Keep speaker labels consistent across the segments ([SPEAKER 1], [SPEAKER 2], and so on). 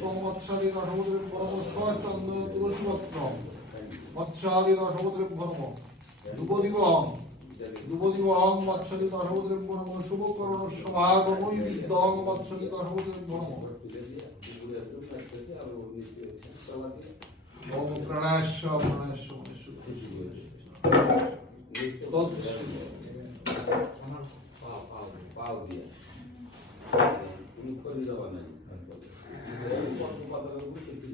[SPEAKER 1] শ্রীগন্ধ পুষ্পং মৎস্যাদি দশমুদ্রের পরম সচন্দ তুলসী পত্র মৎস্যাদি দশমুদ্রের পরম দুপদিবহম দুপদিবহম মৎস্যাদি দশমুদ্রের পরম শুভকরণ সমাগমই বিদ্যং মৎস্যাদি দশমুদ্রের পরম ওম প্রাণায়াস্য প্রাণায়াস্য ওম প্রাণায়াস্য প্রাণায়াস্য মনার্থ মৎস্যাদি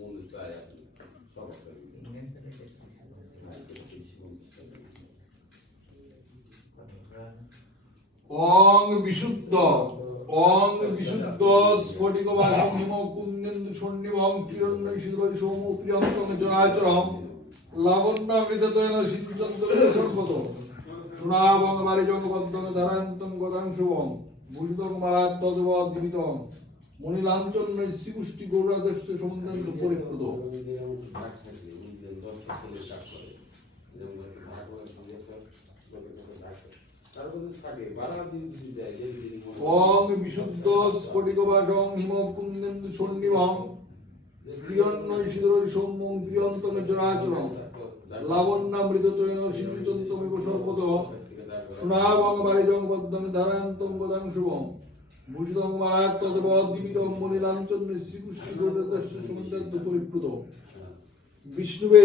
[SPEAKER 2] মনে চায় আপনি সব
[SPEAKER 1] বিশুদ্ধ ওং বিশুদ্ধ স্ফটিক বাসম হিম কুন্দেন্দু সন্নিভম কিরণ্য শীতল সৌম প্রিয়ন্তম জনাচরম লাবণ্য মৃততয়ন সিদ্ধিচন্দ্র সর্বত। সুনাবং বারিজং বদ্ধং ধারান্তং গদাং শুভম। ভূষিতং গৌরাদস্য সমুদ্রান্ত পরিপ্রদ ওং বিশুদ্ধ স্ফটিক বাসং হিম কুন্দেন্দু সন্নিভম সৌম্যং প্রিয়ন্তম জনাচরম লাবণ্যামৃততয়েন শিবচন্তমিব সর্বত সুনাবং বারিজং বদ্ধং ধারান্তং গদাং শুভম ভূষিতং মারাত দিবিতং মনিলাঞ্চন শ্রীপুষ্টি গৌরাদস্য সমুদ্রান্ত পরিপ্রদ বিষ্ণুবে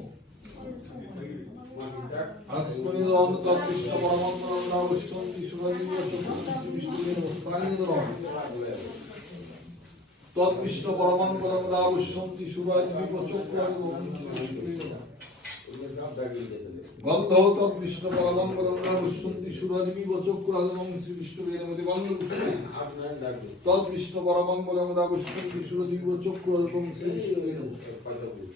[SPEAKER 1] Исповедован, как Кришна Парамантра, Навыштан, Ишваринья, Сатанасим, Иштурин, Воспранидором. Тот Кришна Парамантра, Навыштан, Ишваринья, Вачокваридором. গন্ধ তৎ বিষ্ণু পরমম পরমনা উষ্ণন্তি সুরাদিমি বচক্রাদমং শ্রী বিষ্ণু বেদমতি বাল্য তৎ বিষ্ণু পরমম পরমনা উষ্ণন্তি সুরাদিমি বচক্রাদমং শ্রী বিষ্ণু বেদমতি